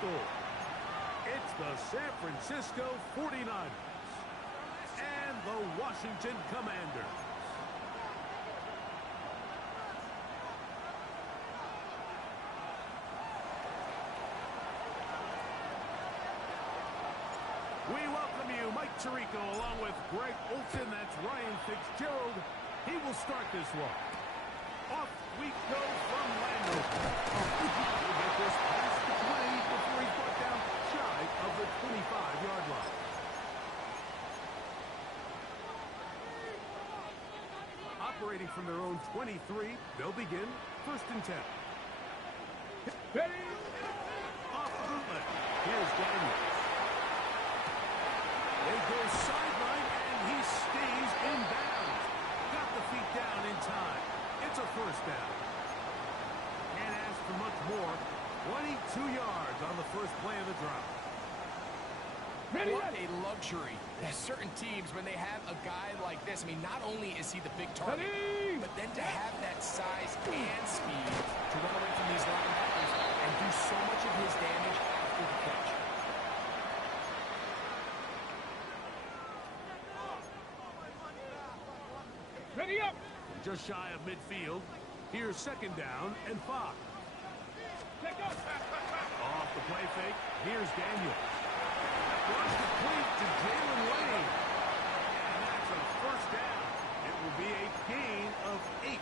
score. It's the San Francisco 49ers and the Washington Commanders. We welcome you, Mike Tirico, along with Greg Olson. That's Ryan Fitzgerald. He will start this one. Off we go from Landover. He'll get this past the 20 before he's brought down shy of the 25-yard line. Operating from their own 23, they'll begin 1st and 10. Ready? Off the bootleg. Here's Daniels. They go sideline, and he stays in bounds. Got the feet down in time. It's a 1st down. Can't ask for much more. 22 yards on the first play of the drive. What a luxury. There's certain teams, when they have a guy like this, I mean, not only is he the big target, but then to have that size and speed to run away from these linebackers and do so much of his damage after the catch. Ready up! Just shy of midfield. Here's 2nd down and 5. Off the play fake. Here's Daniels. Runs complete to Jalen Lane. And that's a 1st down. It will be a gain of 8.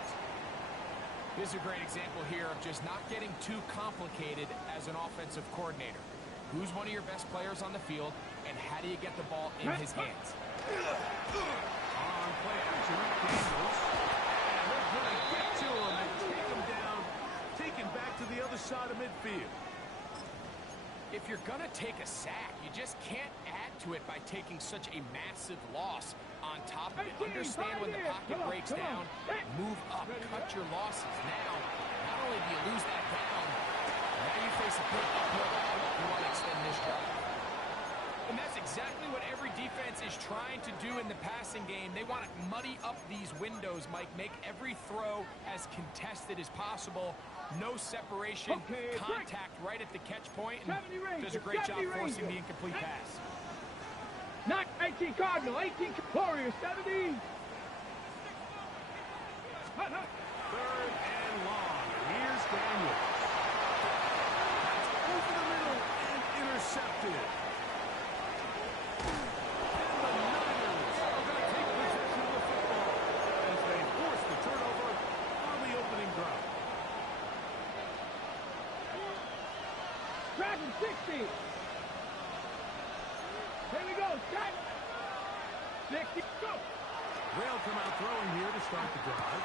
This is a great example here of just not getting too complicated as an offensive coordinator. Who's one of your best players on the field, and how do you get the ball in his hands? On play action, Daniels. And they're going to get to him and take him down. Taken back to the other side of midfield. If you're going to take a sack, you just can't add to it by taking such a massive loss on top of it. Understand when the pocket breaks down, move up, cut your losses. Now, not only do you lose that down, now you face a big uphill battle if you want to extend this drive. And that's exactly what every defense is trying to do in the passing game. They want to muddy up these windows, Mike, make every throw as contested as possible. No separation, contact right at the catch point, and does a great job forcing the incomplete pass. Not 18 Cardinal, 18 Warriors, 70. 3rd and long. Here's Daniels. Over the middle and intercepted. And the Niners are going to take possession of the football as they force the turnover on the opening drive. Dragon 60. Here we go, shot. 60, go. They'll come out throwing here to start the drive.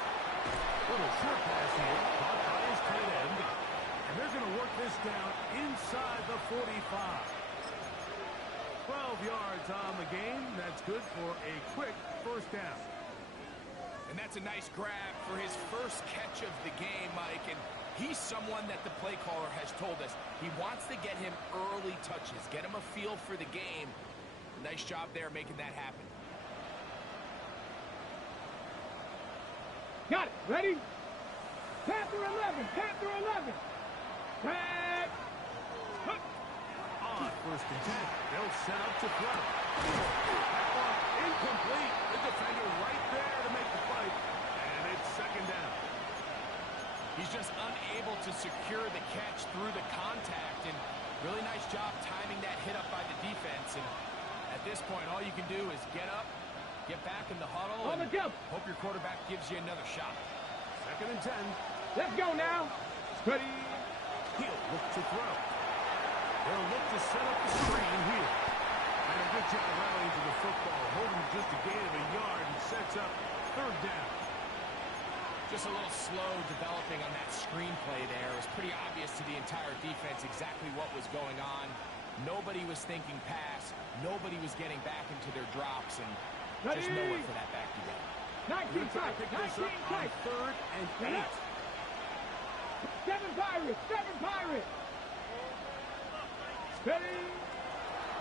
Little short pass here, caught by his tight end. And they're going to work this down inside the 45. 12 yards on the game. That's good for a quick 1st down. And that's a nice grab for his first catch of the game, Mike. And he's someone that the play caller has told us he wants to get him early touches, get him a feel for the game. Nice job there making that happen. Got it. Ready? Panther 11. Panther 11. Tag. On 1st and 10. They'll set up to throw. That one incomplete. The defender right there to make the play. And it's 2nd down. He's just unable to secure the catch through the contact. And really nice job timing that hit up by the defense. And at this point, all you can do is get up, get back in the huddle, and hope your quarterback gives you another shot. 2nd and 10. Let's go now. Ready? He'll look to throw. They'll look to set up the screen here. And a good job rallying to the football, holding just a gain of a yard and sets up 3rd down. Just a little slow developing on that screenplay there. It was pretty obvious to the entire defense exactly what was going on. Nobody was thinking pass. Nobody was getting back into their drops, and just nowhere for that back to go. 19 tight. 19 tight. 3rd and 8. 7 Pirates. 7 Pirates. Ready?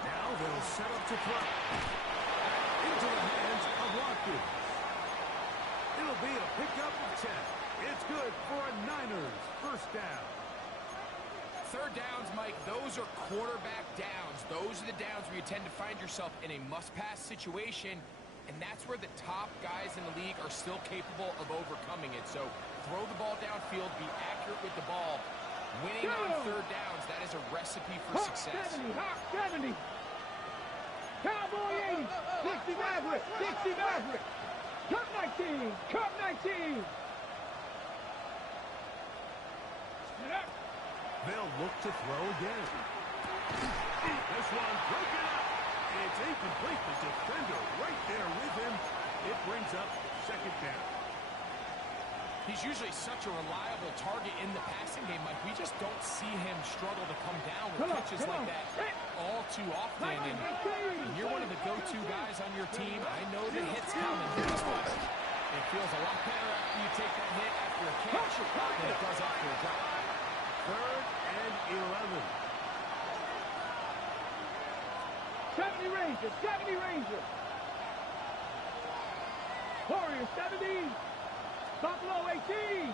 Now they'll set up to throw. Into the hands of Watkins. It'll be a pickup of 10. It's good for a Niners 1st down. 3rd downs, Mike, those Those are quarterback downs. Those are the downs where you tend to find yourself in a must-pass situation, and that's where the top guys in the league are still capable of overcoming it. So throw the ball downfield, be accurate with the ball. Winning on third downs, that is a recipe for success. 70, Hawk 70. Cowboy 80. 60 Maverick. 60 Maverick. Cup 19. Cup 19. They'll look to throw again. This one broken up. It's incomplete. The defender right there with him. It brings up second down. He's usually such a reliable target in the passing game, Mike. We just don't see him struggle to come down with catches like that all too often. And you're one of the go-to guys on your team. I know the hit's coming. It feels a lot better after you take that hit after a catch than it does after a drop. 3rd and 11. 70 Rangers. 70 Rangers. Warriors 70. Buffalo 18.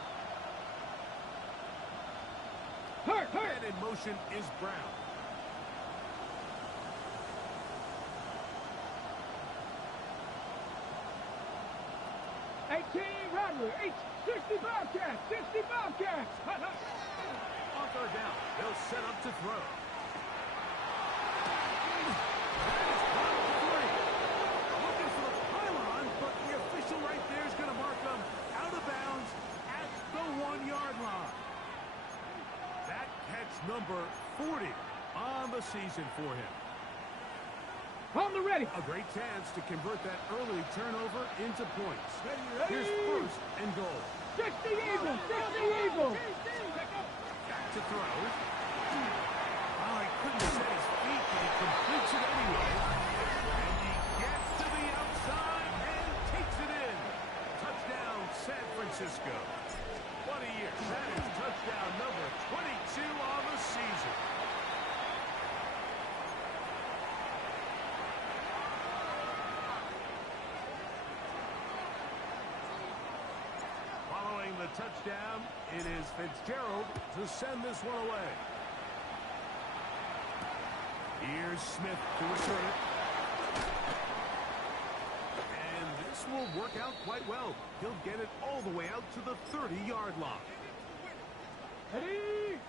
Hurt. And in motion is Brown. Rattler, 60 Bobcats, 60 Bobcats. On third down, they'll set up to throw. Looking for the pylon, but the official right there is going to mark them out of bounds at the 1-yard line. That catch number 40 on the season for him. On the ready. A great chance to convert that early turnover into points. Here's 1st and goal. 60 Eagles, 60 Eagles. Back to throw. Oh, he couldn't set his feet, but he completes it anyway. And he gets to the outside and takes it in. Touchdown, San Francisco. What a year. That is touchdown number 22 on the season. Following the touchdown, it is Fitzgerald to send this one away. Here's Smith to return it. And this will work out quite well. He'll get it all the way out to the 30-yard line. Ready.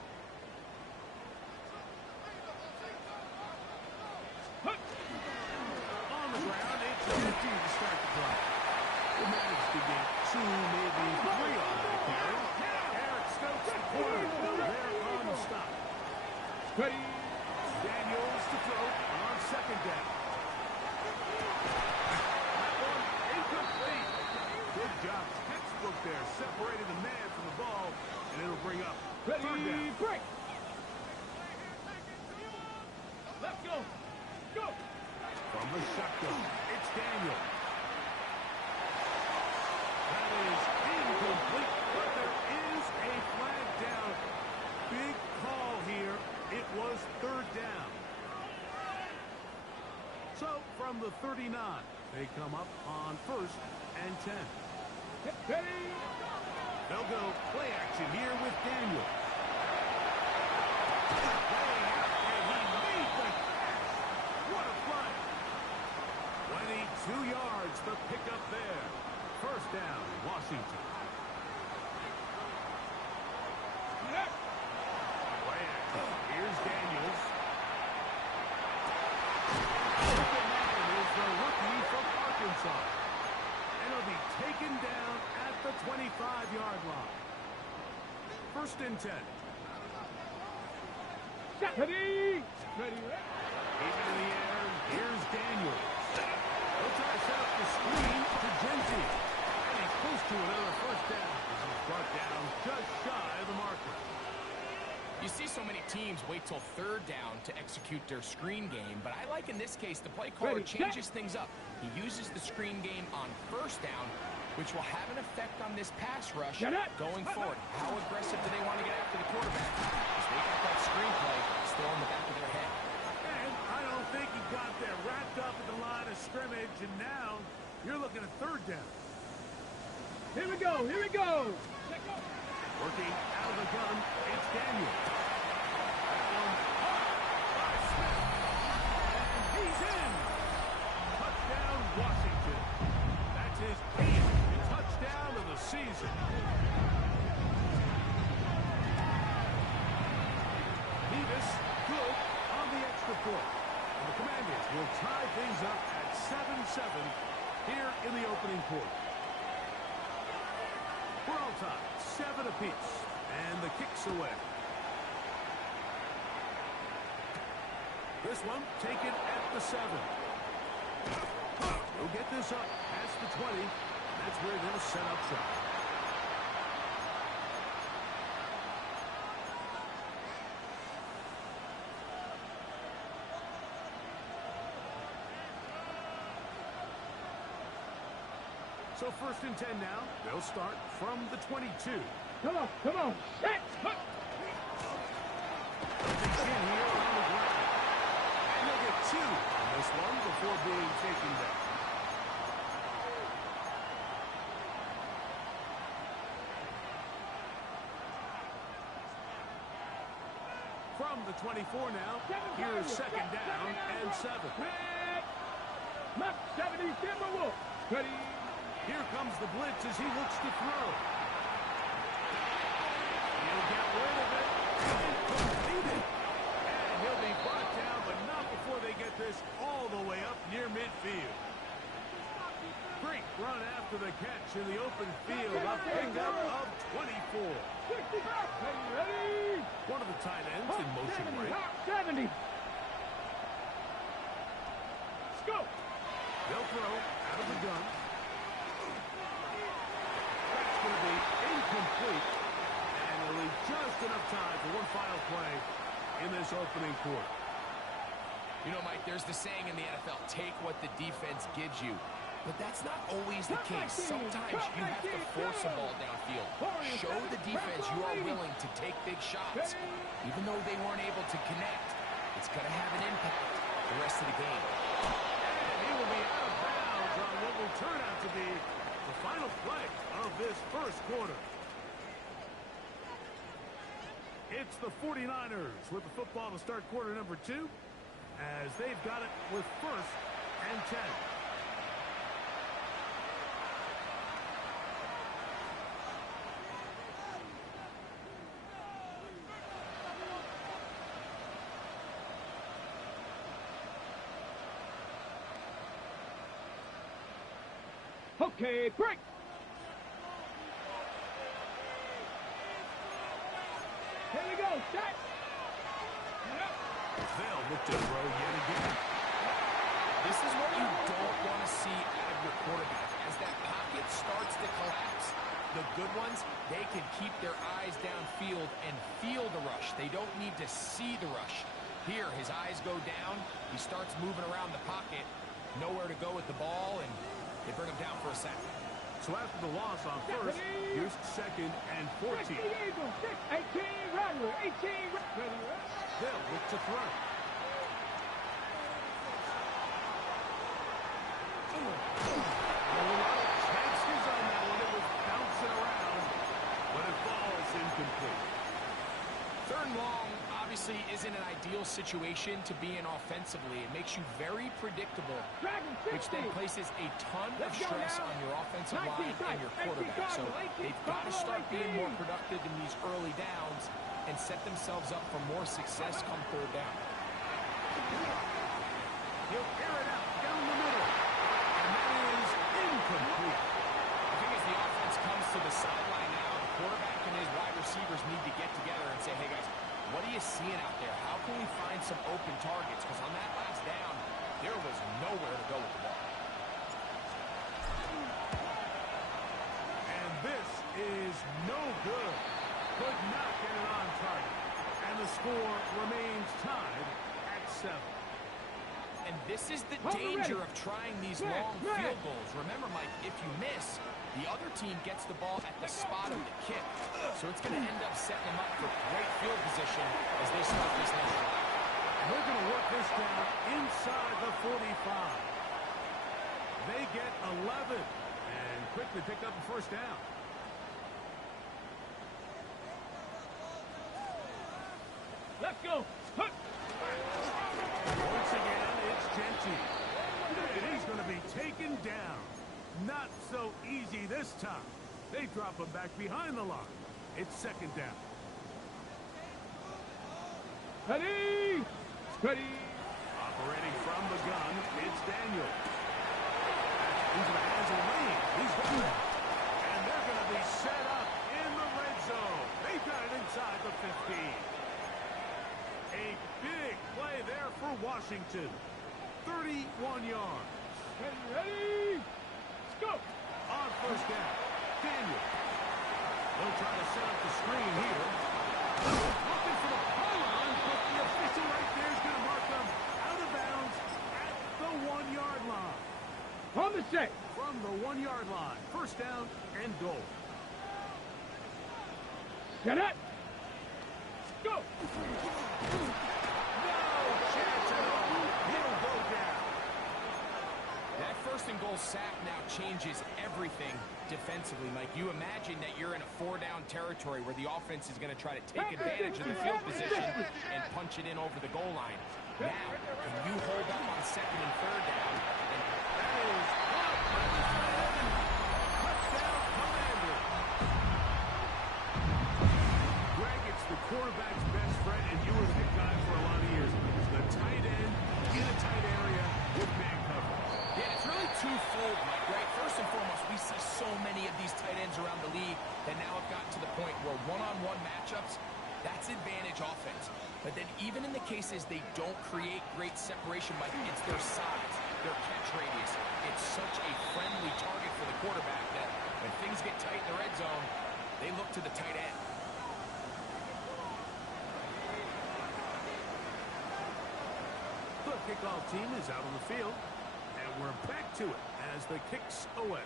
On the ground, it's 15 to start the drive. He managed to get 2, maybe 3 on that carry. Eric Stokes, the corner, there on the stop. Ready. Daniels to throw on second down. That one incomplete. Good job. Textbook there. Separated the man from the ball, and it'll bring up third Ready. down. Break. Let's go. Go. From the shotgun, it's Daniel. That is incomplete, but there is a flag down. Big call here. It was third down. So from the 39, they come up on 1st and 10. Ready. They'll go play action here with Daniel. Laying out, and he made the catch. What a play. 22 yards to pick up there. First down, Washington. Play action. Here's Daniels. Open man is the rookie from Arkansas. And he'll be taken down at the 25-yard line. 1st and 10. Ready. Ready. Even in the air, here's Daniels. He'll try to set up the screen to Genty. And he's close to another first down. This is brought down just shy of the marker. You see so many teams wait till third down to execute their screen game, but I like in this case the play caller changes things up. He uses the screen game on first down, which will have an effect on this pass rush going forward. How aggressive do they want to get after the quarterback? Because they got that screen play still in the back of their head. And I don't think he got there wrapped up at the line of scrimmage, and now you're looking at third down. Here we go. Here we go. Working out of the gun, it's Daniel. That one foot. And the Commanders will tie things up at 7-7 here in the opening quarter. We're all tied, 7 apiece, and the kick's away. This one taken at the 7. We'll get this up past the 20. That's where they'll set up shop. So 1st and 10 now. They'll start from the 22. Come on, come on. Set. Here on the ground. And they'll get 2 on this one before being taken down. From the 24 now, here's 2nd down and 7. Mach 70 Timberwolves. Ready. Here comes the blitz as he looks to throw. He'll get rid of it. Completed. And he'll be brought down, but not before they get this all the way up near midfield. Great run after the catch in the open field. A pickup of 24. Ready. One of the tight ends in motion right. 70. Scope. They'll throw out of the gun. That's going to be incomplete. And it'll leave just enough time for one final play in this opening quarter. You know, Mike, there's the saying in the NFL, take what the defense gives you. But that's not always the case. Sometimes you have to force a ball downfield. Show the defense you are willing to take big shots. Even though they weren't able to connect, it's going to have an impact the rest of the game. And he will be out of bounds on what will turn out to be the final play of this first quarter. It's the 49ers with the football to start quarter number 2, as they've got it with 1st and 10. Okay, break. Here we go, set. They'll look to throw yet again. This is what you don't want to see out of your quarterback. As that pocket starts to collapse, the good ones, they can keep their eyes downfield and feel the rush. They don't need to see the rush. Here, his eyes go down. He starts moving around the pocket. Nowhere to go with the ball, and they bring him down for a sack. So after the loss on 1st, here's 2nd and 14. 18, Rattler, 18, Rattler. They'll look to throw. A lot of chances on that one. It was bouncing around, but it falls incomplete. 3rd and long obviously isn't an ideal situation to be in offensively. It makes you very predictable, which then places a ton of stress on your offensive line and your quarterback. So they've got to start being more productive in these early downs and set themselves up for more success come 3rd down. He'll air it out down the middle, and that is incomplete. I think as the offense comes to the sideline now, the quarterback and his wide receivers need to get together and say, hey guys, what are you seeing out there? How can we find some open targets? Because on that last down, there was nowhere to go with the ball. And this is no good. Could not get it on target. And the score remains tied at 7. And this is the danger of trying these long field goals. Remember, Mike, if you miss, the other team gets the ball at the spot of the kick. So it's going to end up setting them up for great field position as they start this next drive. And they're going to work this down inside the 45. They get 11 and quickly pick up the 1st down. Let's go. Once again, it's Genty. And he's going to be taken down. Not so easy this time. They drop him back behind the line. It's 2nd down. Ready. Ready. Operating from the gun, it's Daniel. Into the hands of Wayne. He's got it. And they're going to be set up in the red zone. They've got it inside the 15. A big play there for Washington. 31 yards. Ready? Let's go. On first down, Daniel. They'll try to set up the screen here. Looking for the pylon, but the official right there is going to mark them out of bounds at the 1-yard line. On the set. From the 1-yard line, first down and goal. Set up. Go. No chance at all. He'll go down. That first and goal sack now changes everything defensively, Mike. You imagine that you're in a 4-down territory where the offense is going to try to take advantage of the field position and punch it in over the goal line. Now, can you hold up on second and third down? And That is caught by the tight end. Touchdown, Commander. Greg, it's the quarterback's best friend, and you were the big guy for a lot of years. The tight end in a tight area with man coverage. yeah, it's really twofold, Mike, right? First and foremost, we see so many of these tight ends around the league that now have gotten to the point where one-on-one matchups, that's advantage offense. But then even in the cases they don't create great separation, Mike, it's their size, their catch radius. It's such a friendly target for the quarterback that when things get tight in the red zone, they look to the tight end. The kickoff team is out on the field, and we're back to it as the kick's away.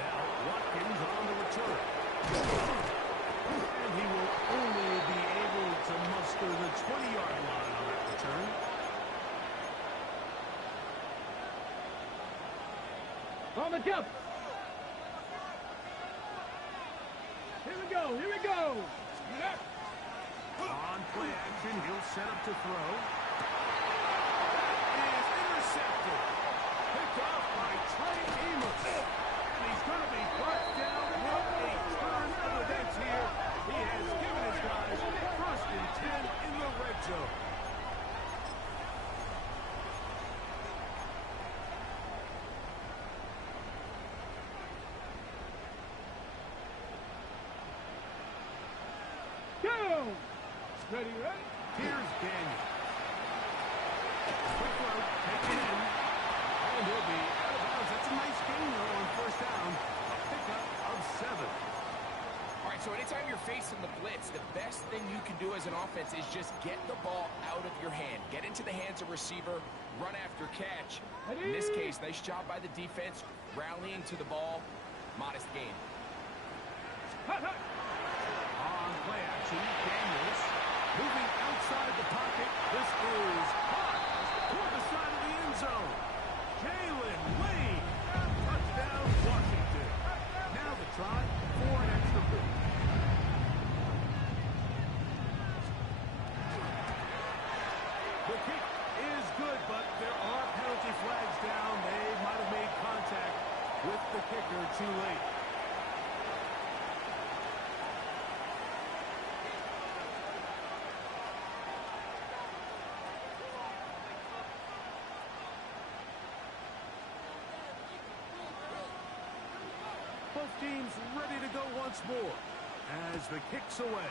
Now Watkins on the return. And he will only be able to muster the 20-yard line on that return. On the jump. Here we go. Here we go. On play action, he'll set up to throw. That is intercepted. Picked off by Trey Amos. And he's going to be brought down with a turn of events here. He has given his guys first and 10 in the red zone. Go. Ready, ready. Here's Daniel. Quick route, taken in. And he'll be out of bounds. That's a nice gain, though, on first down. A pickup of 7. All right, so anytime you're facing the blitz, the best thing you can do as an offense is just get the ball out of your hand. Get into the hands of receiver, run after catch. In this case, nice job by the defense, rallying to the ball. Modest gain. Hut, hut. On play action, Daniels moving outside the pocket. This is caught toward the side of the end zone. Jalen Wayne, touchdown Washington. Now the try for an extra point. The kick is good, but there are penalty flags down. They might have made contact with the kicker too late. Both teams ready to go once more as the kick's away.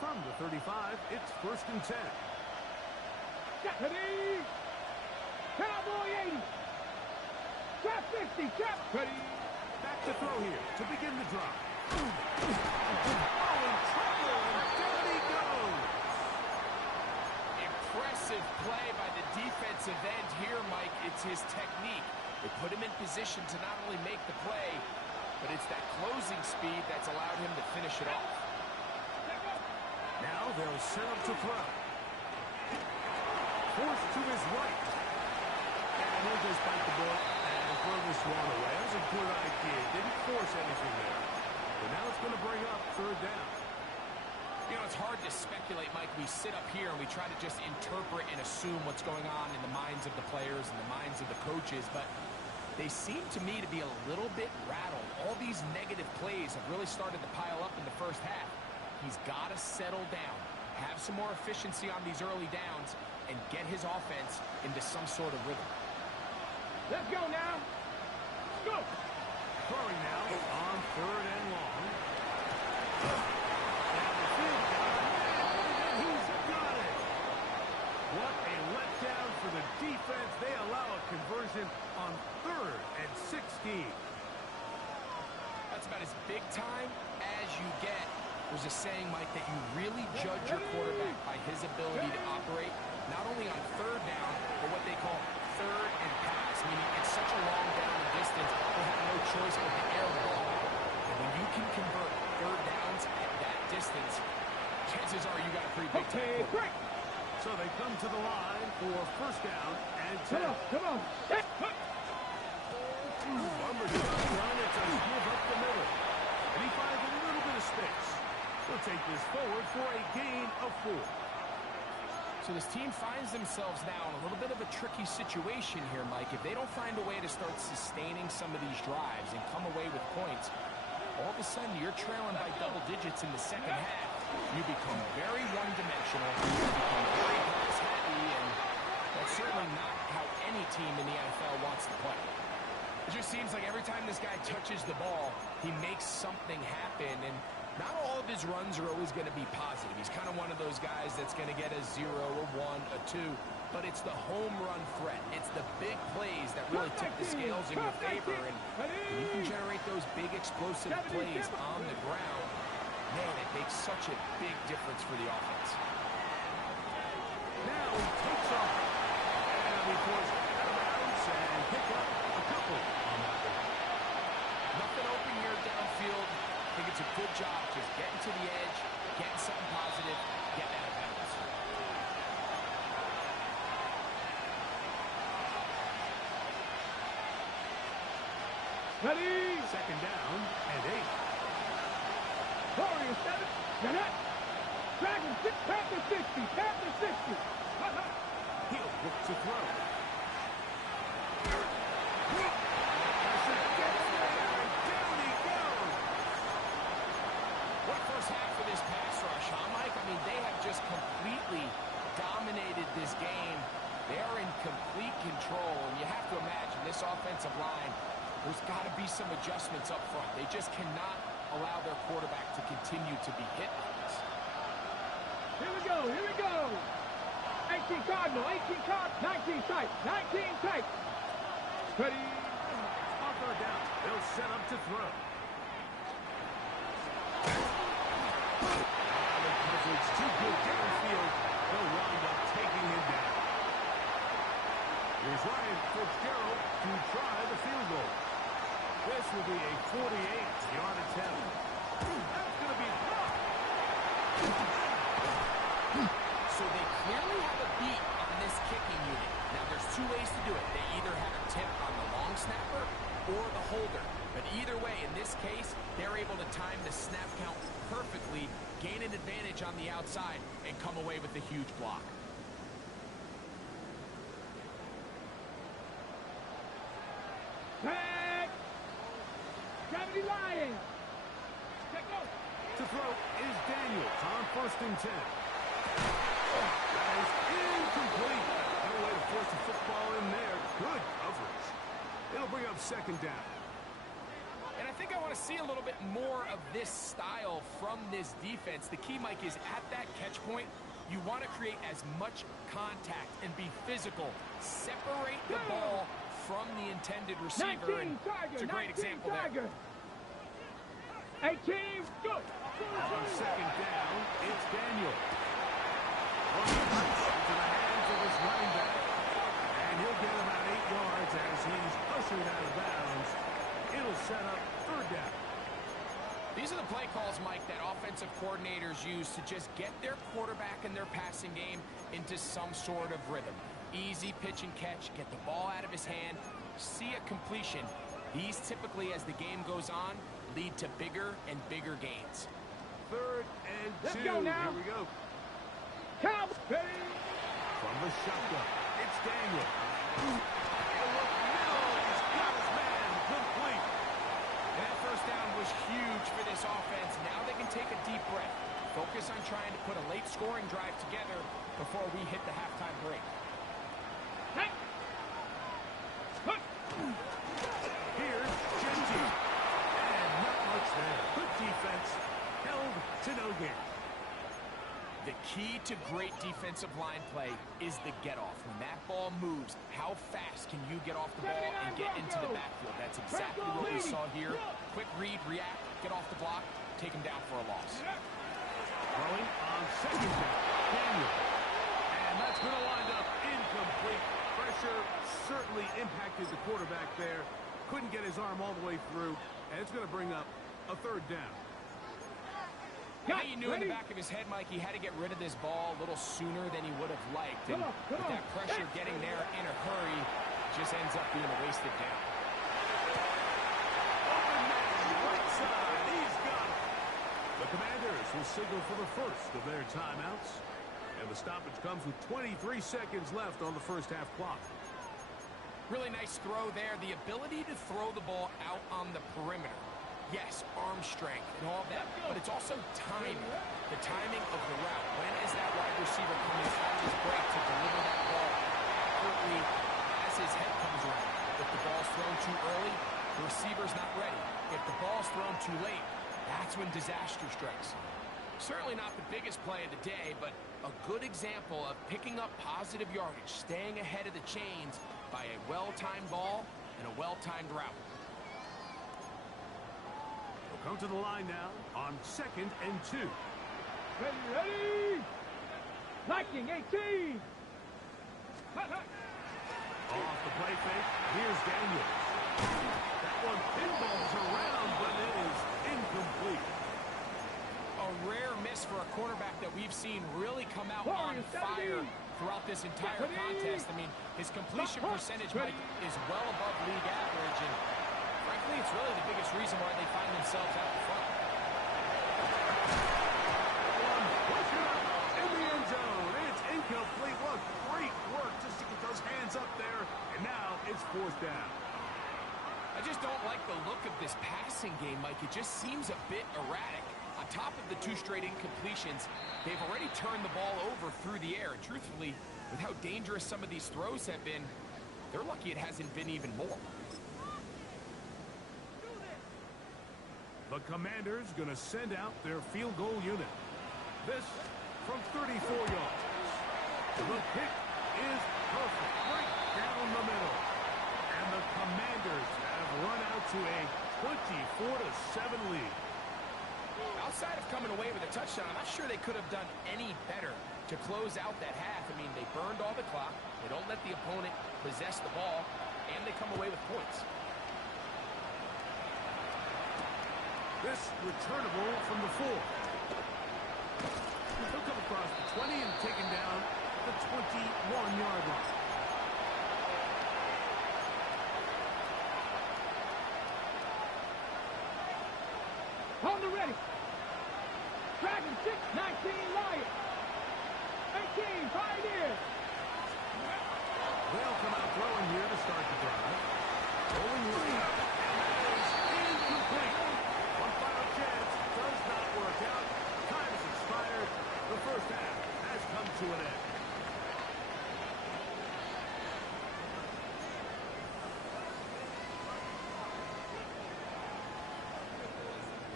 From the 35, it's first and 10. Ready. Cowboy 80. Trap 60. Trap. Ready. Back to throw here to begin the drop. Oh, in trouble, and down he goes. Impressive play by the defensive end here, Mike. It's his technique. They put him in position to not only make the play, but it's that closing speed that's allowed him to finish it off. Now they'll set up to throw. Forced to his right. And he'll just bite the bullet and throw this one away. That was a good idea. Didn't force anything there. But now it's going to bring up third down. You know, it's hard manipulate, Mike. We sit up here and we try to just interpret and assume what's going on in the minds of the players and the minds of the coaches, but they seem to me to be a little bit rattled. All these negative plays have really started to pile up in the first half. He's got to settle down, have some more efficiency on these early downs, and get his offense into some sort of rhythm. Let's go now. Go. Throwing now on 3rd and long. Down the field, and he's got it. What a letdown for the defense. They allow a conversion on 3rd and 16. That's about as big time as you get. There's a saying, Mike, that you really judge your quarterback by his ability to operate not only on 3rd down, but what they call 3rd and pass, meaning it's such a long down and distance, they have no choice but to air the ball. And when you can convert 3rd downs at that distance, chances are you got a pretty big time. Break. So they come to the line for 1st down and 10. Come on. Lumber's run. It's a give up the middle. And he finds a little bit of space. He'll take this forward for a gain of 4. So this team finds themselves now in a little bit of a tricky situation here, Mike. If they don't find a way to start sustaining some of these drives and come away with points, all of a sudden you're trailing by double digits in the second half. You become very one-dimensional, you become very pass-happy, and that's certainly not how any team in the NFL wants to play. It just seems like every time this guy touches the ball, he makes something happen, and not all of his runs are always going to be positive. He's kind of one of those guys that's going to get a 0, a 1, a 2, but it's the home run threat. It's the big plays that really tip the scales in your favor, and when you can generate those big explosive plays on the ground, man, it makes such a big difference for the offense. Now he takes off. And he forced out of bounds and pick up a couple on that one. Nothing open here downfield. I think it's a good job just getting to the edge, getting something positive, getting out of bounds. Ready. 2nd down and 8. Warriors 7. Jeanette. Dragon 6. Panther 60. Panther 60. He'll look to throw. What a first half for this pass rush, huh, Mike? I mean, they have just completely dominated this game. They are in complete control, and you have to imagine this offensive line, there's got to be some adjustments up front. They just cannot allow their quarterback to continue to be hit like this. Here we go. 18 Cardinal, 18 Card, 19 tight, 19 tight. Ready. On 3rd down, they'll set up to throw. The coverage too good downfield. They'll wind up taking him down. Here's Ryan Fitzgerald to try the field goal. This will be a 48-yard attempt. That's going to be blocked. So they clearly have a beat on this kicking unit. Now, there's 2 ways to do it. They either have a tip on the long snapper or the holder. But either way, in this case, they're able to time the snap count perfectly, gain an advantage on the outside, and come away with a huge block. Tag. 70 Lions. Check go. To throw is Daniels on 1st and 10. That is incomplete. No way to force the football in there. Good coverage. It'll bring up 2nd down. And I think I want to see a little bit more of this style from this defense. The key, Mike, is at that catch point, you want to create as much contact and be physical. Separate the ball from the intended receiver. 19 Tiger. It's a great example Tiger. there. 18 go. On 2nd down, it's Daniel. Into the hands of his running back. And he'll get about 8 yards as he's ushered out of bounds. It'll set up 3rd down. These are the play calls, Mike, that offensive coordinators use to just get their quarterback and their passing game into some sort of rhythm. Easy pitch and catch, get the ball out of his hand, see a completion. These typically, as the game goes on, lead to bigger and bigger gains. 3rd and 2. Let's go now. Here we go. Ready? From the shotgun, it's Daniel. He'll look middle. He's got his man complete. And that first down was huge for this offense. Now they can take a deep breath. Focus on trying to put a late scoring drive together before we hit the halftime break. Here's Genty. And not much there. Good defense. Held to no gain. The key to great defensive line play is the get-off. When that ball moves, how fast can you get off the ball and get into the backfield? That's exactly what we saw here. Quick read, react, get off the block, take him down for a loss. Throwing on second down. Daniel. And that's going to wind up incomplete. Pressure certainly impacted the quarterback there. Couldn't get his arm all the way through. And it's going to bring up a third down. I think he knew in the back of his head, Mike, he had to get rid of this ball a little sooner than he would have liked. And with that pressure getting there in a hurry, just ends up being a wasted down. Open man, right side. He's got it. The Commanders will signal for the first of their timeouts. And the stoppage comes with 23 seconds left on the first half clock. Really nice throw there. The ability to throw the ball out on the perimeter. Yes, arm strength and all that, but it's also timing. The timing of the route. When is that wide receiver coming out of his break to deliver that ball accurately as his head comes around? If the ball's thrown too early, the receiver's not ready. If the ball's thrown too late, that's when disaster strikes. Certainly not the biggest play of the day, but a good example of picking up positive yardage, staying ahead of the chains by a well-timed ball and a well-timed route. Come to the line now on 2nd and 2. Ready? Viking 18. Off the play fake. Here's Daniel. That one pinballs around, but it is incomplete. A rare miss for a quarterback that we've seen really come out on fire throughout this entire contest. I mean, his completion percentage, Mike, is well above league average, and frankly, it's really the biggest reason why they find themselves out in front. In the end zone. It's incomplete. What great work just to get those hands up there. And now it's 4th down. I just don't like the look of this passing game, Mike. It just seems a bit erratic. On top of the 2 straight incompletions, they've already turned the ball over through the air. And truthfully, with how dangerous some of these throws have been, they're lucky it hasn't been even more. The Commanders going to send out their field goal unit. This from 34 yards. The kick is perfect, right down the middle. And the Commanders have run out to a 24-7 lead. Outside of coming away with a touchdown, I'm not sure they could have done any better to close out that half. I mean, they burned all the clock. They don't let the opponent possess the ball, and they come away with points. This returnable from the 4. He'll come across the 20 and taken down the 21-yard line. On the ready. Dragon 6, 19, Lion. 18, Pioneers. They'll come out throwing here to start the drive. Rolling right. And that is incomplete. One final chance. Does not work out. Time has expired. The first half has come to an end.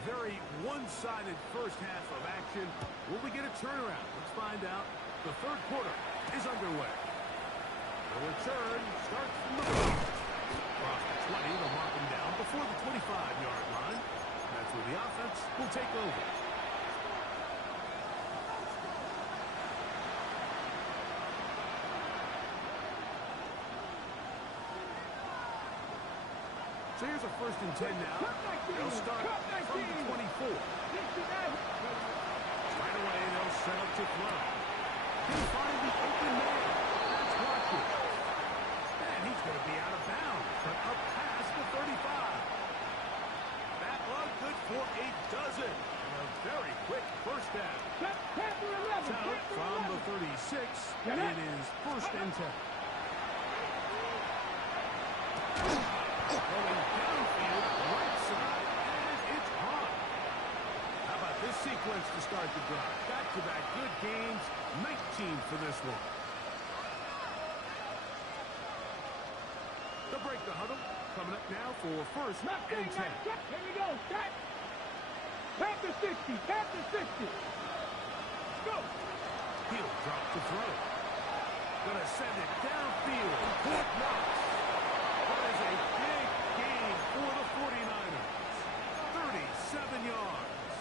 Very one-sided first half of action. Will we get a turnaround? Let's find out. The third quarter is underway. The return starts from the middle. Across the 20, they'll mark him down before the 25-yard line. That's where the offense will take over. So here's a 1st and 10 now. They'll start from the 24. Right away, they'll set up to throw. He'll find the open man. That's Watkins. And he's going to be out of bounds, but up past the 35. That one good for a dozen. And a very quick first down. Panther 11. Out from the 35. It is 1st and 10. Going downfield, right side, and it's hot. How about this sequence to start the drive? Back-to-back good games, 19 for this one. To break the huddle, coming up now for 1st and 10. Here we go, set. Tap the 60, tap the 60. Go. He'll drop the throw. Gonna send it downfield. Fort Knox. That is a big gain for the 49ers. 37 yards.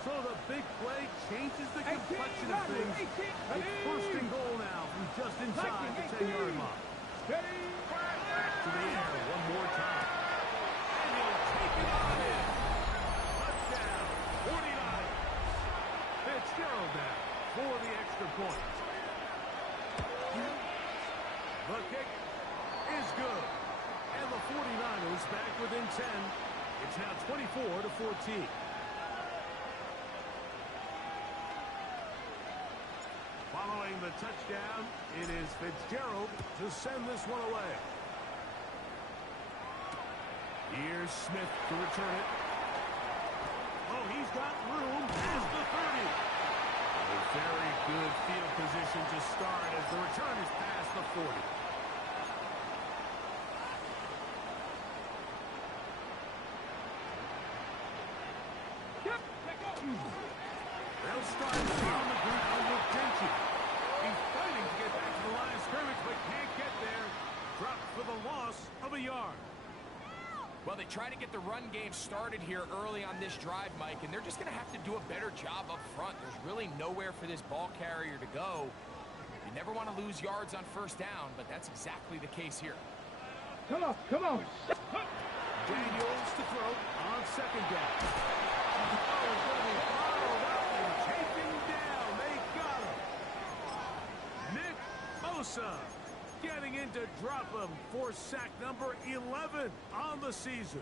So the big play changes the complexion of things. It's 1st and goal now from just inside the 10-yard line. Back to the air one more time. And he'll take it on in. Touchdown, 49ers. Fitzgerald now for the extra point. The kick is good. And the 49ers back within 10. It's now 24-14. Following the touchdown, it is Fitzgerald to send this one away. Here's Smith to return it. Oh, he's got room past the 30. A very good field position to start as the return is past the 40. They'll start on the ground with Denchi. He's fighting to get back to the line of scrimmage, but can't get there. Dropped for the loss of a yard. Well, they try to get the run game started here early on this drive, Mike, and they're just going to have to do a better job up front. There's really nowhere for this ball carrier to go. You never want to lose yards on 1st down, but that's exactly the case here. Come on, come on. Daniels to throw on 2nd down. Oh, it's going to be followed up and taken down. They got him. Nick Bosa getting in to drop him for sack number 11 on the season.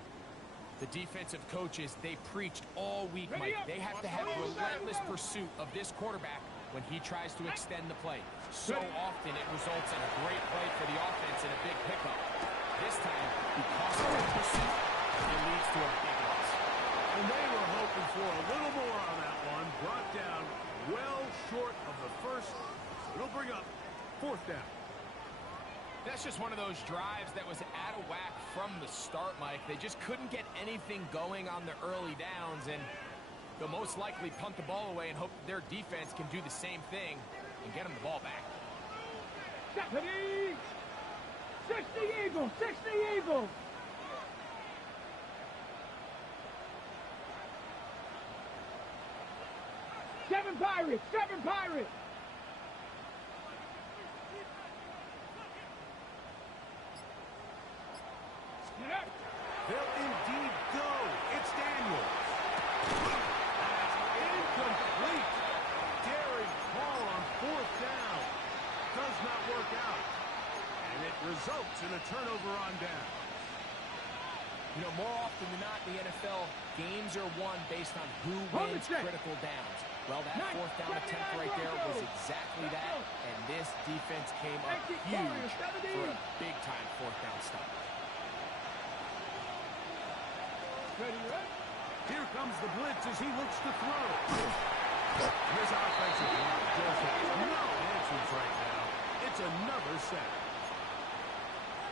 The defensive coaches, they preached all week, Mike. They have to have relentless pursuit of this quarterback when he tries to extend the play. So often it results in a great play for the offense and a big pickup. This time, because of the pursuit, it leads to a big loss. And they were hoping for a little more on that one. Brought down well short of the first. It'll bring up 4th down. That's just one of those drives that was out of whack from the start, Mike. They just couldn't get anything going on the early downs, and they'll most likely punt the ball away and hope their defense can do the same thing and get them the ball back. 60 Eagles, 60 Eagles. Seven Pirates, 7 Pirates. They'll indeed go. It's Daniels. That's incomplete. Daring call on 4th down. Does not work out. And it results in a turnover on down. You know, more often than not in the NFL, games are won based on who wins critical downs. Well, that 4th down attempt right there was exactly that, and this defense came up huge for a big-time 4th down stop. Here comes the blitz as he looks to throw. His offensive line just has no answers right now. It's another sack.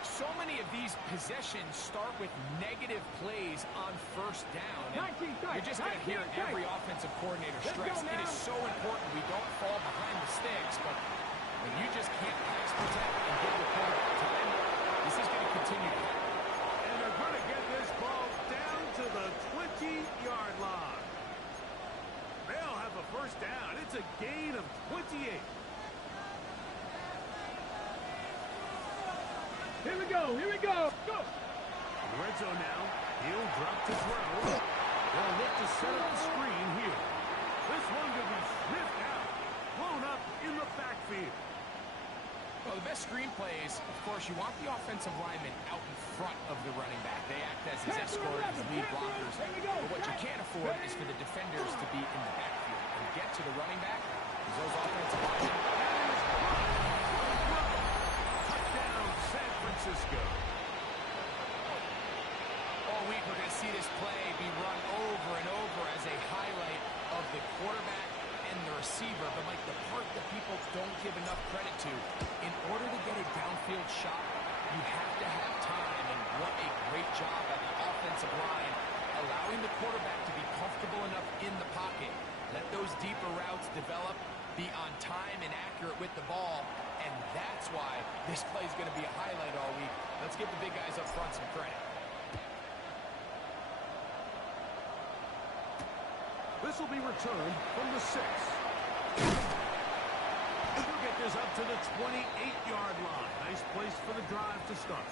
So many of these possessions start with negative plays on 1st down. And you're just going to hear every offensive coordinator stress. It is so important we don't fall behind the sticks, but when you just can't pass protect and give the quarterback time, this is going to continue to happen. And they're going to get this ball down to the 20-yard line. They'll have a 1st down. It's a gain of 28. Here we go, here we go. Go. Red zone now. He'll drop to throw. They'll look to set up the screen here. This one could be sniffed out. Blown up in the backfield. Well, the best screen plays, of course, you want the offensive lineman out in front of the running back. They act as his escort, his lead blockers. But what you can't afford is for the defenders to be in the backfield and get to the running back As those offensive linemen. Touchdown, San Francisco. All week we're going to see this play be run over and over as a highlight of the quarterback and the receiver. But like the part that people don't give enough credit to, in order to get a downfield shot, you have to have time. And what a great job by the offensive line, allowing the quarterback to be comfortable enough in the pocket. Let those deeper routes develop, be on time and accurate with the ball. And that's why this play is going to be a highlight all week. Let's give the big guys up front some credit. This will be returned from the 6. He'll get this up to the 28-yard line. Nice place for the drive to start.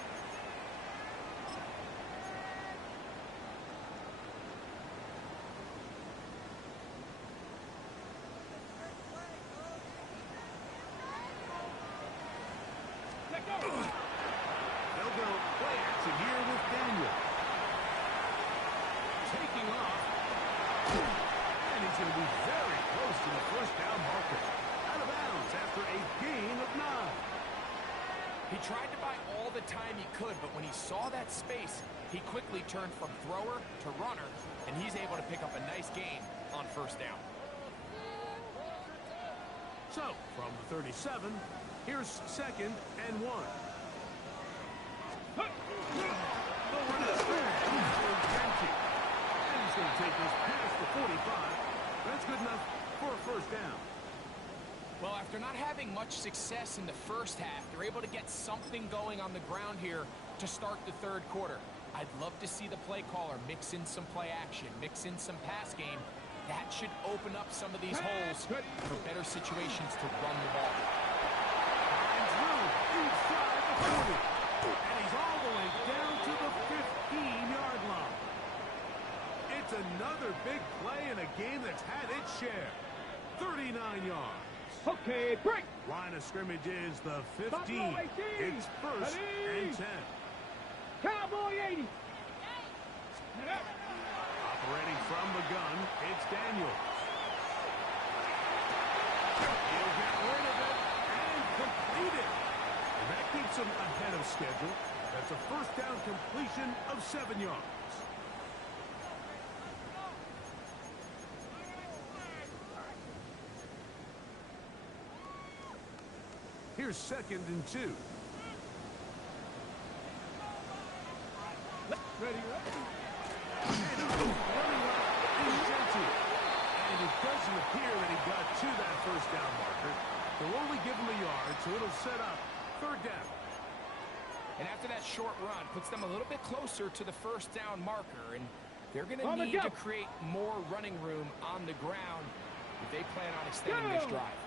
They'll go play action here with Daniel. Taking off. And he's going to be very close to the first down marker. Out of bounds after a gain of 9. He tried to buy all the time he could, but when he saw that space, he quickly turned from thrower to runner, and he's able to pick up a nice gain on first down. So, from the 37, here's 2nd and 1. And he's going to take this past the 45. That's good enough for a first down. Well, after not having much success in the first half, they're able to get something going on the ground here to start the third quarter. I'd love to see the play caller mix in some play action, mix in some pass game. That should open up some of these holes for better situations to run the ball. Finds room inside the 40. And he's all the way down to the 15-yard line. It's another big play in a game that's had its share. 39 yards. Okay, break. Line of scrimmage is the 15. It's 1st and 10. Cowboy 80. Operating from the gun, it's Daniels. He'll get rid of it and complete it. And that keeps him ahead of schedule. That's a first down completion of 7 yards. Here's 2nd and 2. Ready. And it doesn't appear that he got to that first down marker. They'll only give him a yard, so it'll set up 3rd down. And after that short run, puts them a little bit closer to the first down marker. And they're going to need to create more running room on the ground if they plan on extending this drive.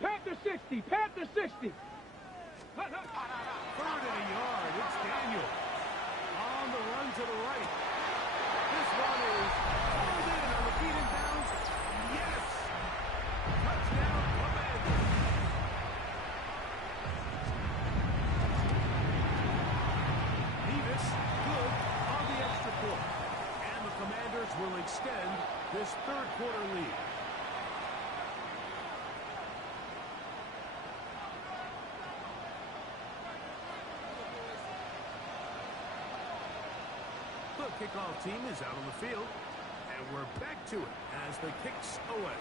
Panther 60. Panther 60. 3rd and a yard. It's Daniel. On the run to the right. This one is pulled in on the feet and bounds. Yes! Touchdown, Commanders. Nevis, good on the extra point. And the Commanders will extend this third quarter lead. The kickoff team is out on the field, and we're back to it as the kick's away.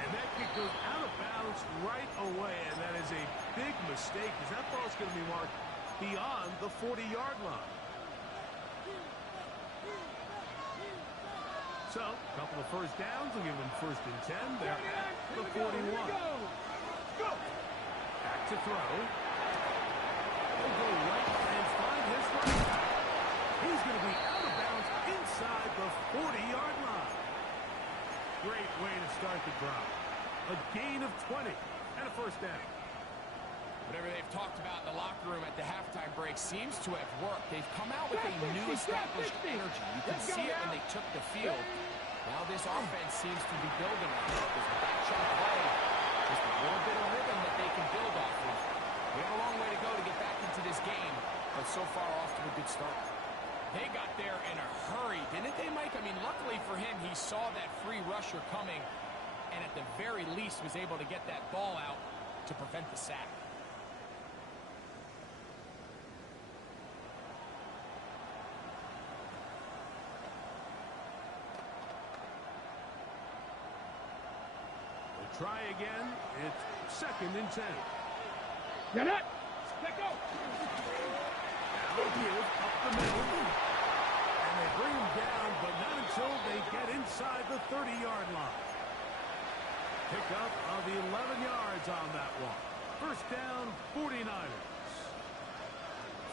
And that kick goes out of bounds right away, and that is a big mistake because that ball's going to be marked beyond the 40-yard line. So, a couple of first downs will give them 1st and 10. They're at the 41. Back to throw. He'll go right and find his running back. He's going to be out of bounds inside the 40-yard line. Great way to start the drive. A gain of 20 and a first down. Whatever they've talked about in the locker room at the halftime break seems to have worked. They've come out with a new established energy. You can see it when they took the field. Now this offense seems to be building on it. There's a back chunk play. Just a little bit of rhythm that they can build off of. We have a long way to go to get back into this game, but so far off to a good start. They got there in a hurry, didn't they, Mike? I mean, luckily for him, he saw that free rusher coming and at the very least was able to get that ball out to prevent the sack. We'll try again. It's 2nd and 10. Get it. Let go. Now give up the middle. And they bring him down, but not until they get inside the 30-yard line. Pickup of 11 yards on that one. 1st down, 49ers.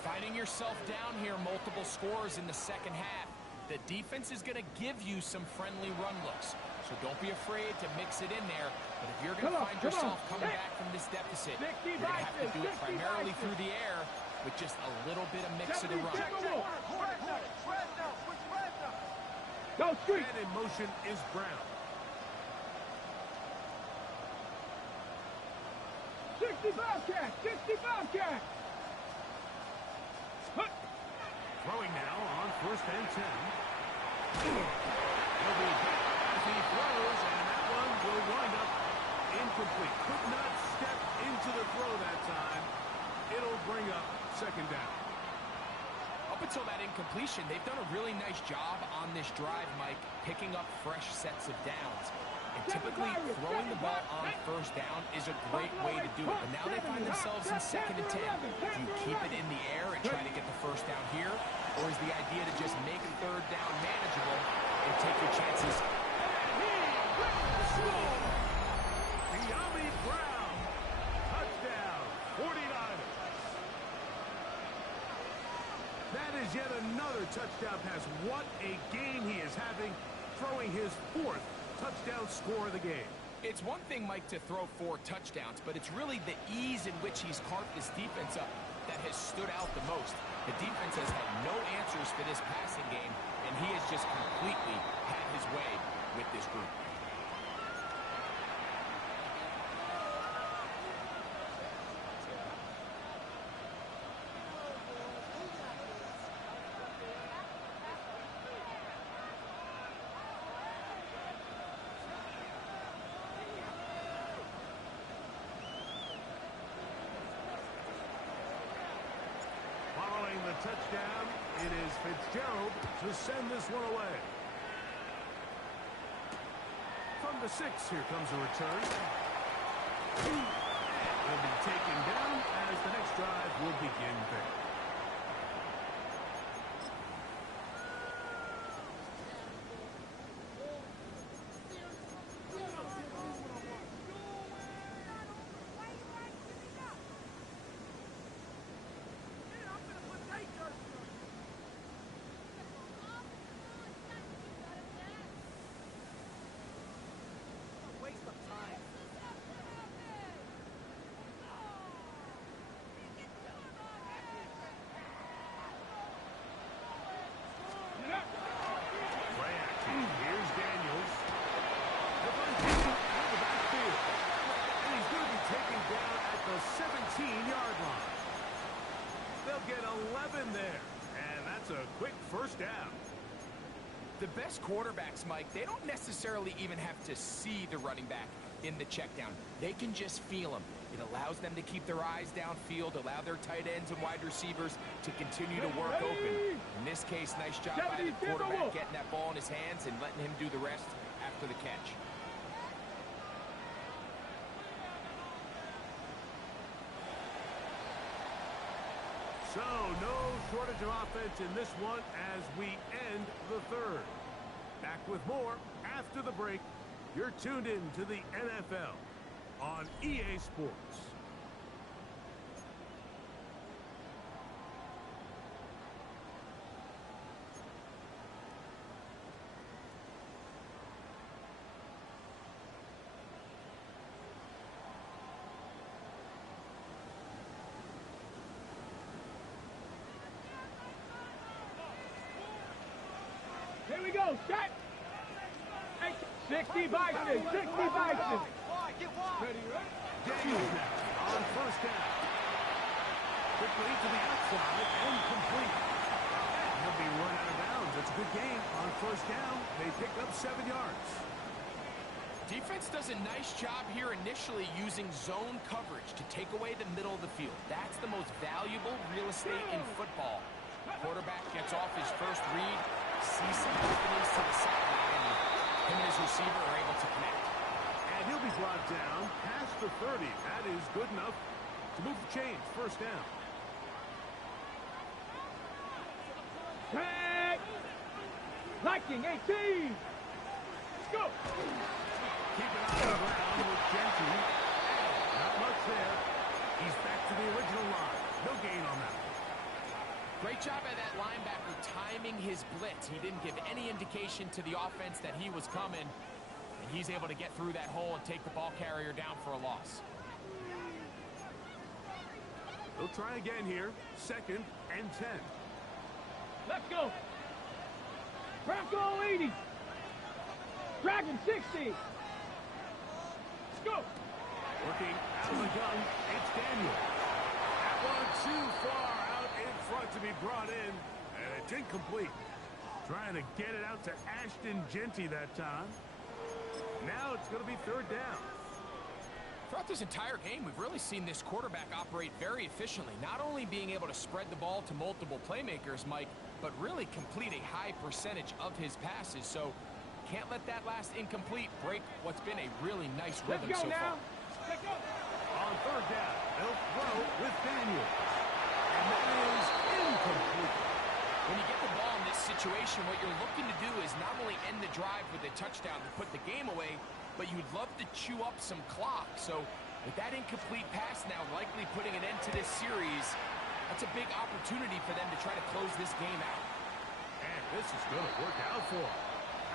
Finding yourself down here, multiple scores in the second half. The defense is going to give you some friendly run looks. So don't be afraid to mix it in there. But if you're going to find yourself coming back from this deficit, you're going to have to do it primarily through the air with just a little bit of mix of the run. Go street. And in motion is Brown. 65 catch. 65 catch. Throwing now on 1st and 10. He'll be hit as he throws, and that one will wind up incomplete. Could not step into the throw that time. It'll bring up 2nd down. Up until that incompletion, they've done a really nice job on this drive, Mike, picking up fresh sets of downs. And typically, throwing the ball on 1st down is a great way to do it. But now they find themselves in 2nd and 10. Do you keep it in the air and try to get the 1st down here? Or is the idea to just make 3rd down manageable and take your chances? De'Ami Brown. Touchdown. 49ers. That is yet another touchdown pass. What a game he is having, throwing his 4th touchdown score of the game. It's one thing, Mike, to throw 4 touchdowns, but it's really the ease in which he's carved this defense up that has stood out the most. The defense has had no answers for this passing game, and he has just completely had his way with this group. Following the touchdown, it is Fitzgerald to send this one away. From the 6, here comes a return. Will be taken down as the next drive will begin there. Get 11 there, and that's a quick 1st down. The best quarterbacks, Mike, they don't necessarily even have to see the running back in the check down. They can just feel him. It allows them to keep their eyes downfield, allow their tight ends and wide receivers to continue to work open. In this case, nice job by the quarterback getting that ball in his hands and letting him do the rest after the catch. So, no shortage of offense in this one as we end the 3rd. Back with more after the break. You're tuned in to the NFL on EA Sports. Here we go. Set. 60 Bison. 60 Bison. Ready, right? Daniels now on 1st down. Quickly to the outside and complete. And he'll be run out of bounds. It's a good game on 1st down. They pick up 7 yards. Defense does a nice job here initially using zone coverage to take away the middle of the field. That's the most valuable real estate in football. Quarterback gets off his first read, sees some openings to the sideline, and him and his receiver are able to connect. And he'll be brought down past the 30. That is good enough to move the chains. First down. Tag! Viking 18! Let's go! Keep an eye on the ground with Genty. Not much there. He's back to the original line. No gain on that. Great job by that linebacker timing his blitz. He didn't give any indication to the offense that he was coming. And he's able to get through that hole and take the ball carrier down for a loss. They'll try again here. 2nd and 10. Let's go! Bronco 80! Dragon 60! Let's go! Working out of the gun, it's Daniel. That one too far out in front to be brought in, and it's incomplete. Trying to get it out to Ashton Genty that time. Now it's going to be 3rd down. Throughout this entire game, we've really seen this quarterback operate very efficiently, not only being able to spread the ball to multiple playmakers, Mike, but really complete a high percentage of his passes. So can't let that last incomplete break what's been a really nice rhythm so far. Let's go! On 3rd down, they'll throw with Daniel. And that is incomplete. When you get the ball in this situation, what you're looking to do is not only end the drive with a touchdown to put the game away, but you'd love to chew up some clock. So with that incomplete pass now likely putting an end to this series, that's a big opportunity for them to try to close this game out. And this is going to work out for them.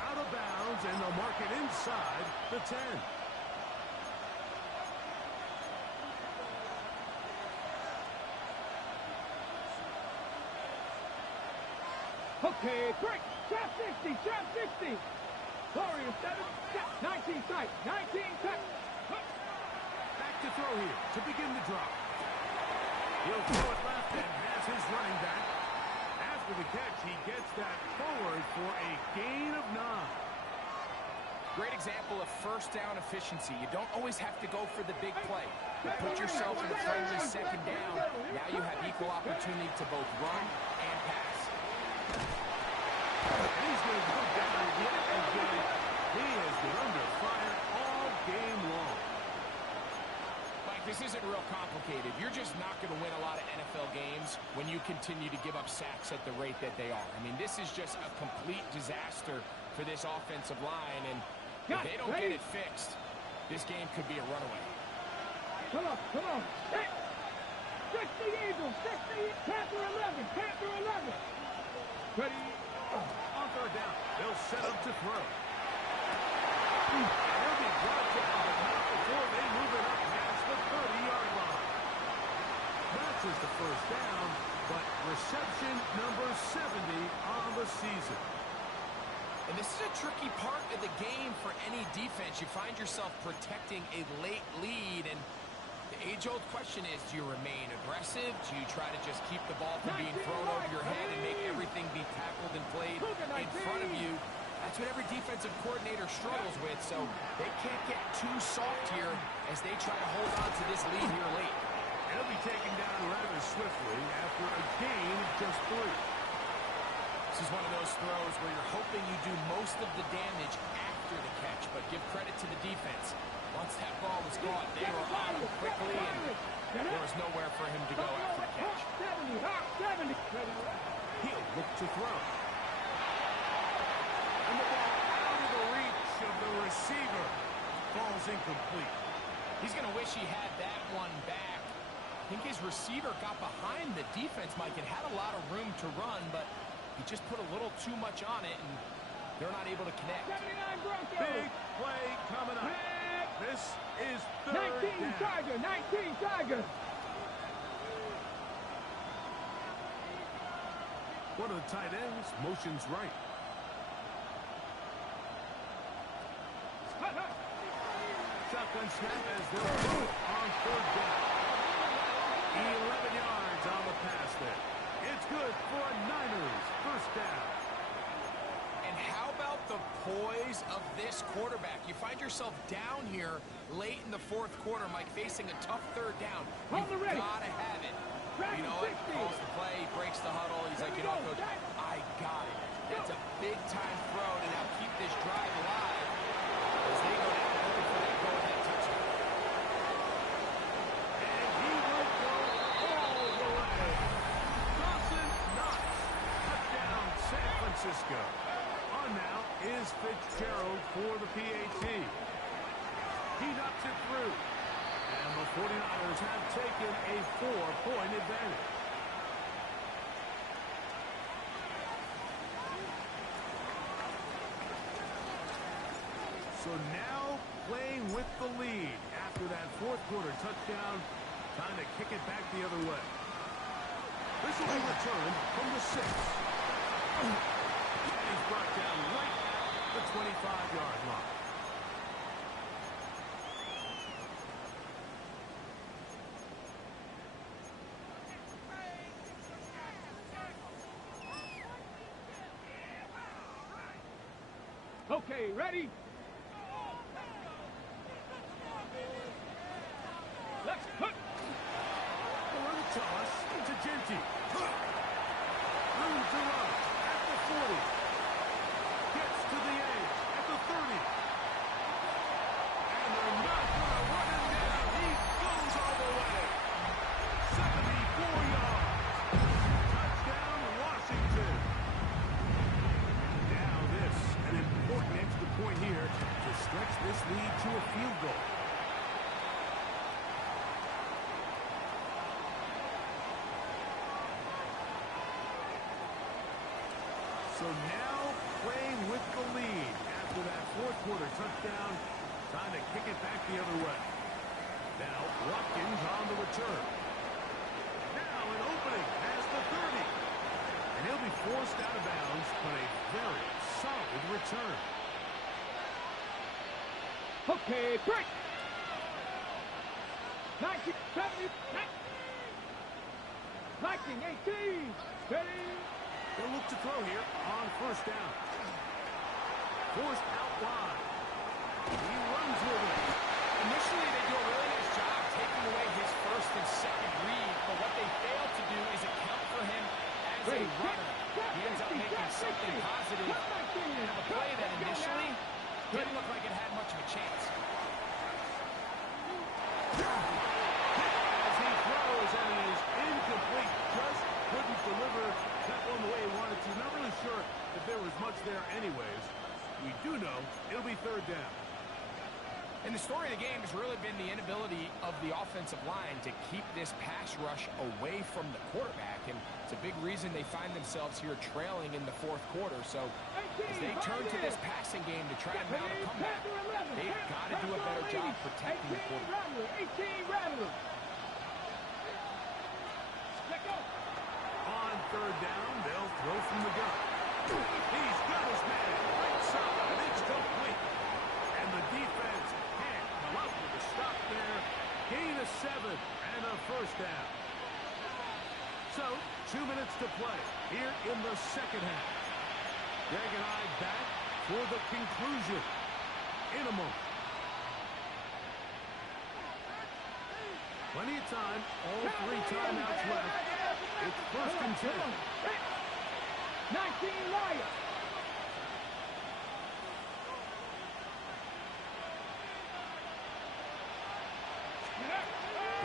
Out of bounds, and they'll mark it inside the 10. Okay, break! Trap 60! Trap 60! Warrior 7, 19 tight! 19 tight! Back to throw here to begin the drop. He'll throw it left and has his running back. After the catch, he gets that forward for a gain of 9. Great example of first down efficiency. You don't always have to go for the big play. But put yourself in a friendly 2nd down. Now you have equal opportunity to both run and pass. And he's going to go down yet again. He has been under fire all game long. Mike, this isn't real complicated. You're just not going to win a lot of NFL games when you continue to give up sacks at the rate that they are. I mean, this is just a complete disaster for this offensive line, and if they don't get it fixed, this game could be a runaway. Come on, come on! Hey! 60 Eagles! 60! Panther 11! Panther 11! Ready? On 3rd down, they'll set up to throw. And he'll be brought down, but not before they move it up past the 30-yard line. Not just the 1st down, but reception number 70 on the season. And this is a tricky part of the game for any defense. You find yourself protecting a late lead, and the age-old question is, do you remain aggressive? Do you try to just keep the ball from being thrown over your head and make everything be tackled and played in front of you? That's what every defensive coordinator struggles with, so they can't get too soft here as they try to hold on to this lead here late. And he'll be taken down rather swiftly after a gain of just 3. This is one of those throws where you're hoping you do most of the damage after the catch, but give credit to the defense. Once that ball was caught, they were on him quickly, and there was nowhere for him to go after the catch. 70! He'll look to throw. And the ball out of the reach of the receiver. Ball's incomplete. He's going to wish he had that one back. I think his receiver got behind the defense, Mike, and had a lot of room to run, but he just put a little too much on it, and they're not able to connect. 79 Broncos! Big play coming up. This is 3rd 19 down. Tiger! 19 Tiger! One of the tight ends motions right. Shotgun snap as they'll throw on 3rd down. 11 yards on the pass there. It's good for a Niners 1st down. And how about the poise of this quarterback? You find yourself down here late in the fourth quarter, Mike, facing a tough third down. You've got to have it. You know what? Calls the play, he breaks the huddle. He's like, you know, Coach, I got it. That's a big-time throw to now keep this drive alive as they go down looking for that go-ahead touchdown. And he will go all the way. Dawson Knox. Touchdown, San Francisco. On now is Fitzgerald for the PAT. He knocks it through. And the 49ers have taken a 4-point advantage. So now playing with the lead after that fourth quarter touchdown. Time to kick it back the other way. This will be returned from the 6. And he's brought down right at the 25-yard line. Okay, ready? Let's put. A little toss to Genty. Room to run at the 40. Gets to the edge at the 30. And they're not going to run him down. He goes all the way. 74 yards. Touchdown, Washington. Now this, an important extra point here to stretch this lead to a field goal. So now playing with the lead after that fourth quarter touchdown. Time to kick it back the other way. Now Watkins on the return. Now an opening past the 30. And he'll be forced out of bounds, but a very solid return. Okay, break. 1970. 1918. Ready? They'll look to throw here on first down. Forced out wide. He runs with it. Initially, they do a really nice job taking away his first and second read, but what they fail to do is account for him as a runner. He ends up making something positive out of a play that initially didn't look like it had much of a chance. As he throws, and it is incomplete. Just couldn't deliver that one the way he wanted to. Not really sure if there was much there anyways. We do know it'll be third down. And the story of the game has really been the inability of the offensive line to keep this pass rush away from the quarterback. And it's a big reason they find themselves here trailing in the fourth quarter. So as they turn to this passing game to try and mount a comeback, they've got to do a better job protecting the quarterback. 18 Rattler. Let go. On third down, they'll throw from the gun. He's got his man right side. It's complete. And the defense can't come up with a stop there. Gain of 7 and a first down. So, 2 minutes to play here in the second half. Greg and I back for the conclusion in a moment. Plenty of time. All 3 timeouts left. It's first and 10. 19 Lions.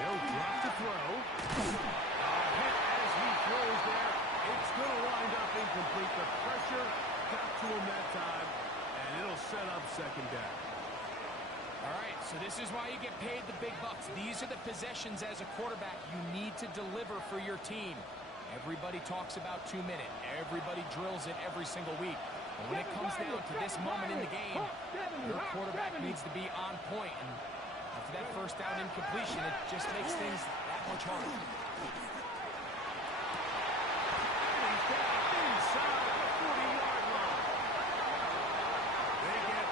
They'll drop to throw. Hit as he throws there. It's going to wind up incomplete. The pressure got to him that time, and it'll set up second down. All right, so this is why you get paid the big bucks. These are the possessions as a quarterback you need to deliver for your team. Everybody talks about 2 minutes. Everybody drills it every single week. But when it comes down to this moment in the game, your quarterback needs to be on point. And after that first down incompletion, it just makes things that much harder. And he's down inside the 40-yard line. They get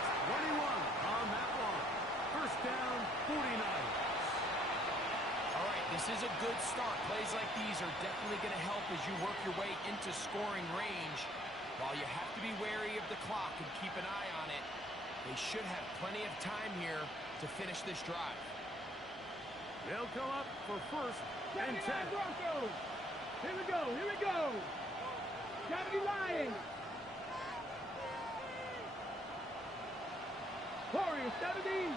21 on that one. First down, 49. All right, this is a good start. Plays like these are definitely going to help as you work your way into scoring range. While you have to be wary of the clock and keep an eye on it, they should have plenty of time here to finish this drive. They'll come up for first and 10. Broncos. Here we go, here we go. 70 Lions. Warriors, 70.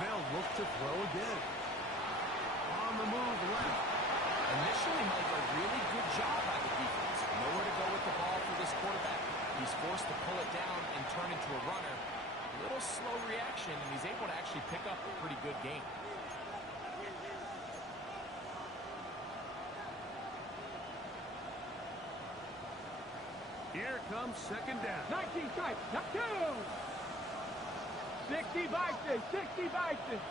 They'll look to throw again. On the move left. Initially, Mike, a really good job by the defense. Nowhere to go with the ball for this quarterback. He's forced to pull it down and turn into a runner. A little slow reaction, and he's able to actually pick up a pretty good game. Here comes second down. 19 stripes, not 2. 60 Vikings, 60 Vikings.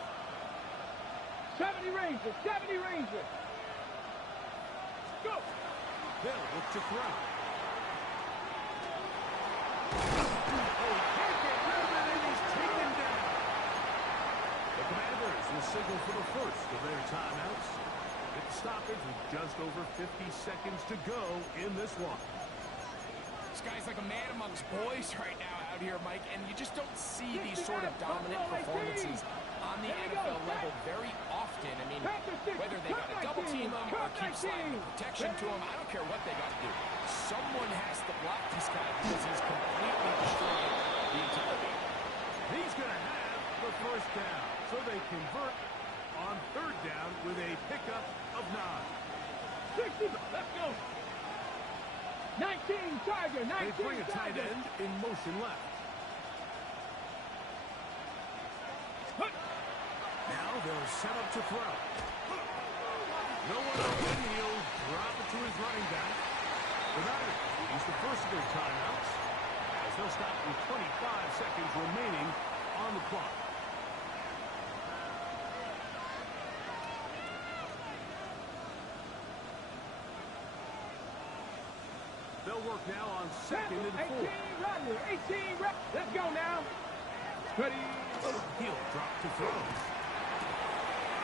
70 Rangers, 70 Rangers. Go. They'll look to throw. Oh, can't get rid of it, and he's taken down. The Commanders will signal for the first of their timeouts. It's stoppage with just over 50 seconds to go in this one. This guy's like a man amongst boys right now out here, Mike, and you just don't see these sort of dominant performances on the NFL level very often. I mean, whether they got to double team him or keep sliding the protection to him, I don't care what they got to do. Someone has to block this guy because he's completely destroying the entire game. He's going to have the first down, so they convert on third down with a pickup of 9. 60, let's go. 19 Charger, 19 They bring a tight Charger. end in motion left. Now they'll set up to throw. No one open, he'll drop it to his running back. The Niners use the first of their timeouts as they'll stop with 25 seconds remaining on the clock. They'll work now on second and 4. 18 Rodney, 18 let's go now. Ready. He'll drop to throw.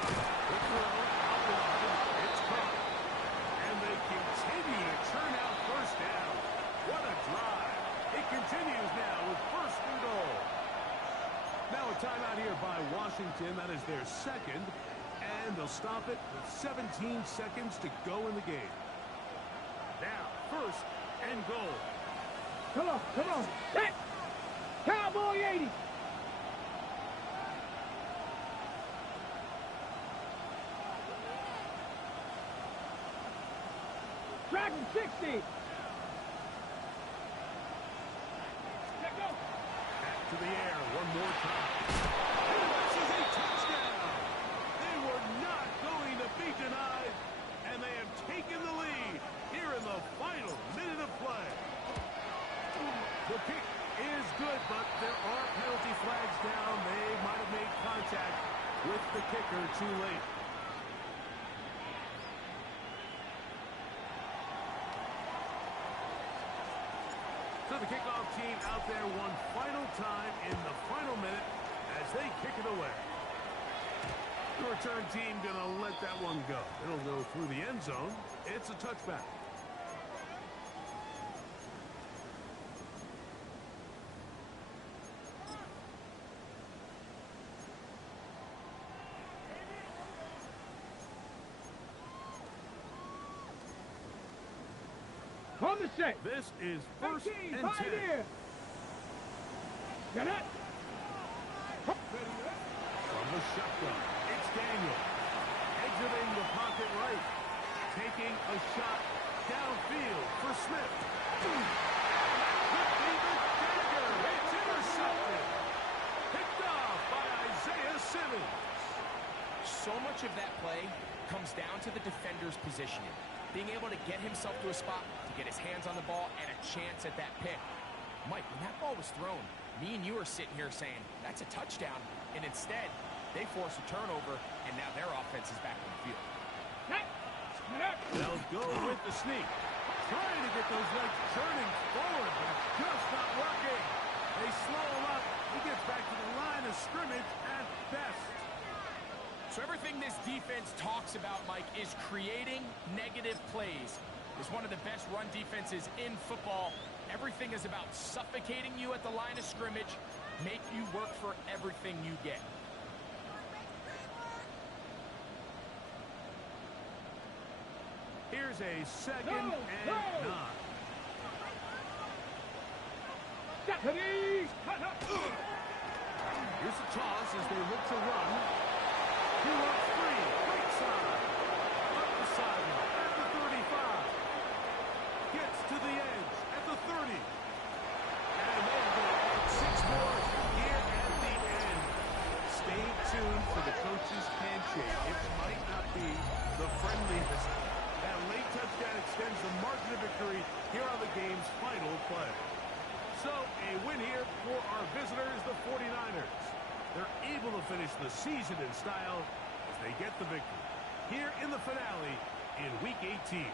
The throw out wide. It's caught. And they continue to churn out first down. What a drive. It continues now with first and goal. Now a timeout here by Washington. That is their second. And they'll stop it with 17 seconds to go in the game. Now, first and goal. Come on, come on. Hey! Cowboy 80. Dragon 60. Let's go. Back to the air one more time. And this is a touchdown. They were not going to be denied, and they have taken the lead here in the final minute of play. The kick is good, but there are penalty flags down. They might have made contact with the kicker too late. So the kickoff team out there one final time in the final minute as they kick it away. The return team going to let that one go. It'll go through the end zone. It's a touchback. On the set. This is first 18, and 10. Pioneer. Get it. From the shotgun, it's Daniel. Exiting the pocket right. Taking a shot downfield for Smith. Could be the dagger. It's intercepted. Picked off by Isaiah Simmons. So much of that play comes down to the defender's positioning. Being able to get himself to a spot, to get his hands on the ball, and a chance at that pick. Mike, when that ball was thrown, me and you are sitting here saying, that's a touchdown. And instead, they force a turnover, and now their offense is back on the field. They'll go with the sneak. Trying to get those legs turning forward, but it's just not working. They slow him up. He gets back to the line of scrimmage at best. So everything this defense talks about, Mike, is creating negative plays. is one of the best run defenses in football. Everything is about suffocating you at the line of scrimmage, make you work for everything you get. Here's a second and 9. Deputies! Here's a toss as they look to run. 2 on 3, right side. Up the sideline at the 35. Gets to the edge at the 30. And they're going to add 6 more here at the end. Stay tuned for the coach's handshake. It might not be the friendliest. That late touchdown extends the margin of victory here on the game's final play. So, a win here for our visitors, the 49ers. They're able to finish the season in style as they get the victory here in the finale in Week 18.